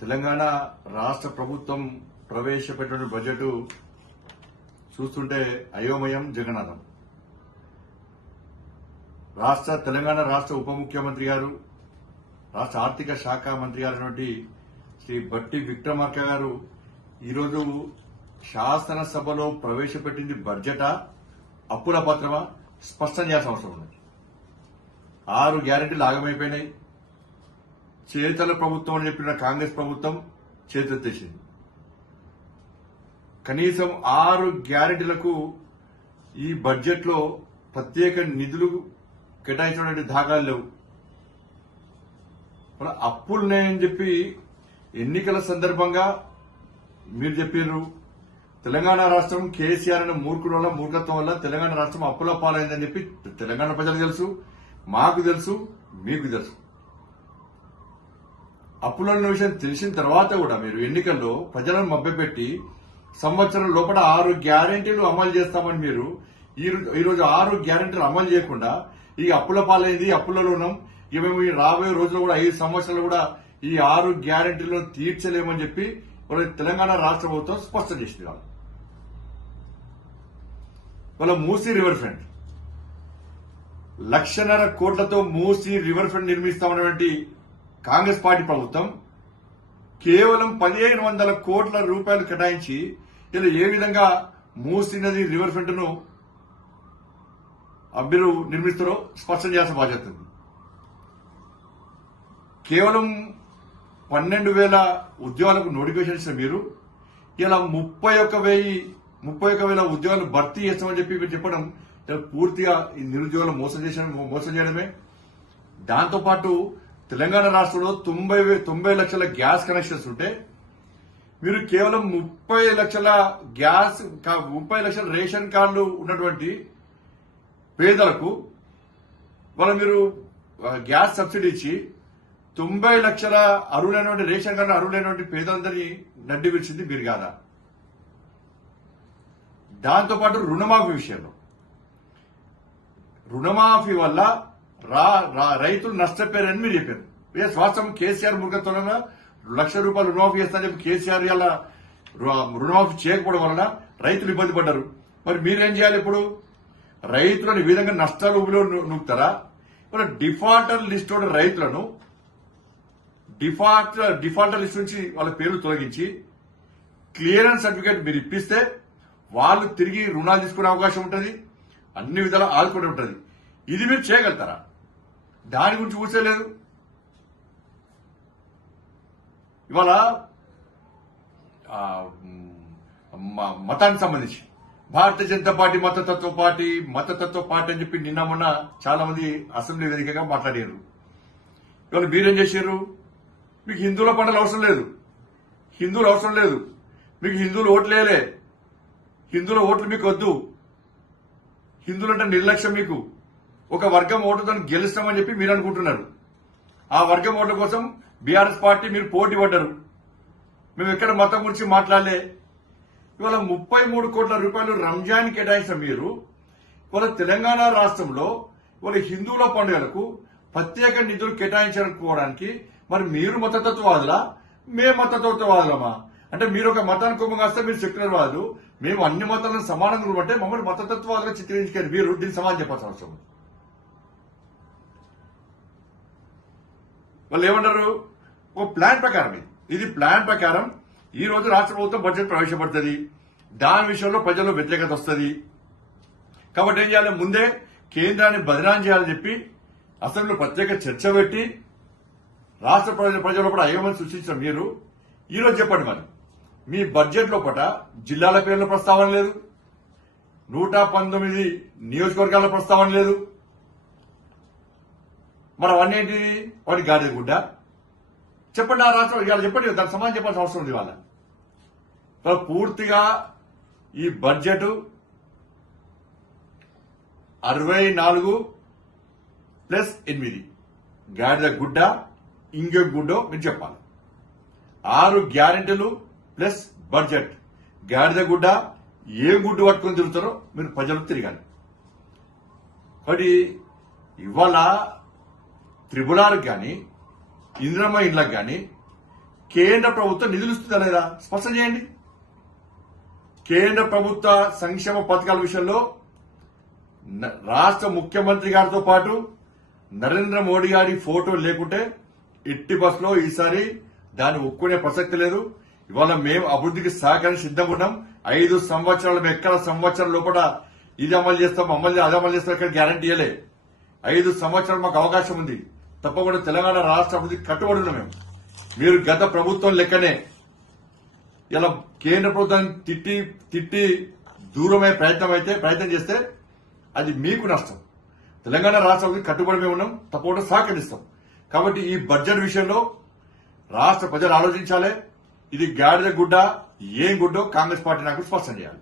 తెలంగాణ రాష్ట్ర ప్రభుత్వం ప్రవేశపెట్టిన బడ్జెట్ చూస్తుంటే అయోమయం జగన్నాథం. తెలంగాణ రాష్ట్ర ఉప ముఖ్యమంత్రి గారు, రాష్ట్ర ఆర్థిక శాఖ మంత్రి గారైనటువంటి శ్రీ బట్టి విక్రమార్క గారు ఈరోజు శాసనసభలో ప్రవేశపెట్టింది బడ్జెటా, అప్పుల పత్రమా స్పష్టం చేయాల్సిన అవసరం ఉంది. 6 గ్యారెంటీలు ఆగమైపోయినాయి. చేతల ప్రభుత్వం అని చెప్పిన కాంగ్రెస్ ప్రభుత్వం చేతెత్తేసింది. కనీసం 6 గ్యారెంటీలకు ఈ బడ్జెట్ లో ప్రత్యేక నిధులు కేటాయించినటువంటి దాఖలాలు లేవు. అప్పులున్నాయని చెప్పి ఎన్నికల సందర్భంగా మీరు చెప్పారు. తెలంగాణ రాష్ట్రం కేసీఆర్ అనే మూర్ఖుల వల్ల, మూర్ఖత్వం వల్ల తెలంగాణ రాష్ట్రం అప్పుల పాలైందని చెప్పి తెలంగాణ ప్రజలకు తెలుసు, మాకు తెలుసు, మీకు తెలుసు. అప్పులున్న విషయం తెలిసిన తర్వాత కూడా మీరు ఎన్నికల్లో ప్రజలను మభ్యపెట్టి సంవత్సరం లోపల 6 గ్యారెంటీలు అమలు చేస్తామని మీరు ఈరోజు 6 గ్యారెంటీలు అమలు చేయకుండా ఈ అప్పుల పాలైంది, అప్పులలో ఉన్నాం, ఇక మేము ఈ రాబోయే రోజుల్లో కూడా 5 సంవత్సరాలు కూడా ఈ 6 గ్యారెంటీలను తీర్చలేమని చెప్పి తెలంగాణ రాష్ట్ర ప్రభుత్వం స్పష్టం చేసింది. వాళ్ళ మూసీ రివర్ ఫ్రంట్ 1,50,000 కోట్లతో మూసీ రివర్ ఫ్రంట్ నిర్మిస్తామన్నటువంటి కాంగ్రెస్ పార్టీ ప్రభుత్వం కేవలం 1,500 కోట్ల రూపాయలు కేటాయించి ఇలా ఏ విధంగా మూసీ నది రివర్ ఫ్రంట్ ను మీరు నిర్మిస్తారో స్పష్టం చేయాల్సిన బాధ్యత ఉంది. కేవలం 12,000 ఉద్యోగాలకు నోటిఫికేషన్ ఇచ్చిన మీరు ఇలా 31,000 ఉద్యోగాలు భర్తీ చేస్తామని చెప్పి మీరు చెప్పడం పూర్తిగా ఈ నిరుద్యోగులు మోసం చేయడమే. దాంతోపాటు తెలంగాణ రాష్ట్రంలో 90 లక్షల గ్యాస్ కనెక్షన్స్ ఉంటే మీరు కేవలం 30 లక్షల రేషన్ కార్డులు ఉన్నటువంటి పేదలకు మీరు గ్యాస్ సబ్సిడీ ఇచ్చి 90 లక్షల అర్హులైనటువంటి రేషన్ కార్డు అర్హులైనటువంటి పేదలందరినీ నడ్డి విడిచింది మీరు కాదా? దాంతోపాటు రుణమాఫీ విషయంలో రుణమాఫీ వల్ల రైతులు నష్టపోయారని మీరు చెప్పారు. వాస్తవం కేసీఆర్ మూర్ఖత్వంలో ₹1,00,000 రుణమాఫీ చేస్తానని చెప్పి కేసీఆర్ ఇలా రుణమాఫీ చేయకపోవడం వలన రైతులు ఇబ్బంది పడ్డారు. మరి మీరేం చేయాలి? ఇప్పుడు రైతులను ఈ విధంగా నష్టాలు నూపుతారా? ఇప్పుడు డిఫాల్టర్ లిస్ట్ రైతులను డిఫాల్టర్ లిస్ట్ నుంచి వాళ్ళ పేర్లు తొలగించి క్లియరెన్స్ సర్టిఫికేట్ మీరు ఇప్పిస్తే వాళ్ళు తిరిగి రుణాలు తీసుకునే అవకాశం ఉంటుంది, అన్ని విధాలా ఆదుకునే ఉంటుంది. ఇది మీరు చేయగలుగుతారా? దాని గురించి కూర్చోలేదు. ఇవాళ మతానికి సంబంధించి భారతీయ జనతా పార్టీ మతతత్వ పార్టీ అని చెప్పి నిన్న మొన్న చాలా మంది అసెంబ్లీ వేదికగా మాట్లాడారు. ఇవాళ మీరేం చేశారు? మీకు హిందువుల పండుగలు అవసరం లేదు, మీకు హిందువులు ఓట్లేలే, హిందువుల ఓట్లు మీకు వద్దు, హిందువులంటే నిర్లక్ష్యం. మీకు ఒక వర్గం ఓటుతో గెలుస్తామని చెప్పి మీరు అనుకుంటున్నారు. ఆ వర్గం ఓట్ల కోసం బీఆర్ఎస్ పార్టీ మీరు పోటీ పడ్డారు. మేము ఎక్కడ మతం గురించి మాట్లాడలే. ఇవాళ 33 కోట్ల రూపాయలు రంజాన్ కేటాయించిన మీరు ఇవాళ తెలంగాణ రాష్ట్రంలో ఇవాళ హిందువుల పండుగలకు ప్రత్యేక నిధులు కేటాయించుకోవడానికి మరి మీరు మతతత్వవాదులా, మేము మతతత్వవాదులమా? అంటే మీరు ఒక మతానికి కొమ్మగాస్తే మీరు సెక్యులర్ వాదులు, మేము అన్ని మతాలను సమానంగా ఉంటే మమ్మల్ని మతతత్వవాదులుగా చిత్రించుకొని మీరు దీనికి సమాధానం చెప్పాల్సిన అవసరం ఉంది. వాళ్ళు ఏమన్నారు? ఒక ప్లాన్ ప్రకారం ఇది ప్లాన్ ప్రకారం ఈ రోజు రాష్ట్ర ప్రభుత్వం బడ్జెట్ ప్రవేశపెడుతుంది. దాని విషయంలో ప్రజల్లో వ్యతిరేకత వస్తుంది. కాబట్టి ఏం చేయాలి? ముందే కేంద్రాన్ని బదనాం చేయాలని చెప్పి అసెంబ్లీలో ప్రత్యేక చర్చ పెట్టి రాష్ట్ర ప్రజల కూడా అయోమయం సృష్టించిన మీరు ఈరోజు చెప్పండి, మరి మీ బడ్జెట్ లోపల జిల్లాల పేర్ల ప్రస్తావన లేదు, 119 నియోజకవర్గాల ప్రస్తావన లేదు. మరి అవన్నీ ఏంటి? వాటి గాడిద గుడ్డ. చెప్పండి, ఆ రాష్ట్రం ఇవాళ చెప్పండి, దానికి సమాధానం చెప్పాల్సిన అవసరం ఉంది. వాళ్ళ పూర్తిగా ఈ బడ్జెట్ 64+8 గాడిద గుడ్డ, ఇంకొక గుడ్డో మీరు చెప్పాలి. 6 గ్యారెంటీలు ప్లస్ బడ్జెట్ గాడిద గుడ్డ, ఏ గుడ్డు పట్టుకొని తిరుగుతారో మీరు ప్రజలు తిరగాలి. మరి ఇవాళ త్రిపురాలకు గాని ఇంద్రమ్మ ఇండ్లకు గాని కేంద్ర ప్రభుత్వం నిధులు ఇస్తుందా లేదా స్పష్టం చేయండి. కేంద్ర ప్రభుత్వ సంక్షేమ పథకాల విషయంలో రాష్ట్ర ముఖ్యమంత్రి గారితో పాటు నరేంద్ర మోడీ గారి ఫోటో లేకుంటే ఎట్టి బస్సులో ఈసారి దాన్ని ఒప్పుకునే ప్రసక్తి లేదు. ఇవాళ మేము అభివృద్ధికి సహకరించి సిద్ధంగా ఉన్నాం. 5 సంవత్సరాలు ఎక్కడ సంవత్సరం లోపల ఇది అమలు చేస్తాం అది అమలు చేస్తాం ఇక్కడ గ్యారంటీ ఇవ్వలే. 5 సంవత్సరాలు మాకు అవకాశం ఉంది. తప్పకుండా తెలంగాణ రాష్ట్ర అభివృద్ధికి కట్టుబడి ఉన్నాం మేము. మీరు గత ప్రభుత్వం లెక్కనే ఇలా కేంద్ర ప్రభుత్వాన్ని తిట్టి దూరమయ్యే ప్రయత్నం చేస్తే అది మీకు నష్టం. తెలంగాణ రాష్ట్ర అభివృద్ధికి కట్టుబడి మేము ఉన్నాం. తప్పకుండా సహకరిస్తాం. కాబట్టి ఈ బడ్జెట్ విషయంలో రాష్ట్ర ప్రజలు ఆలోచించాలి. ఇది గాడిద గుడ్డ ఏం గుడ్డో కాంగ్రెస్ పార్టీ నాకు స్పష్టం చేయాలి.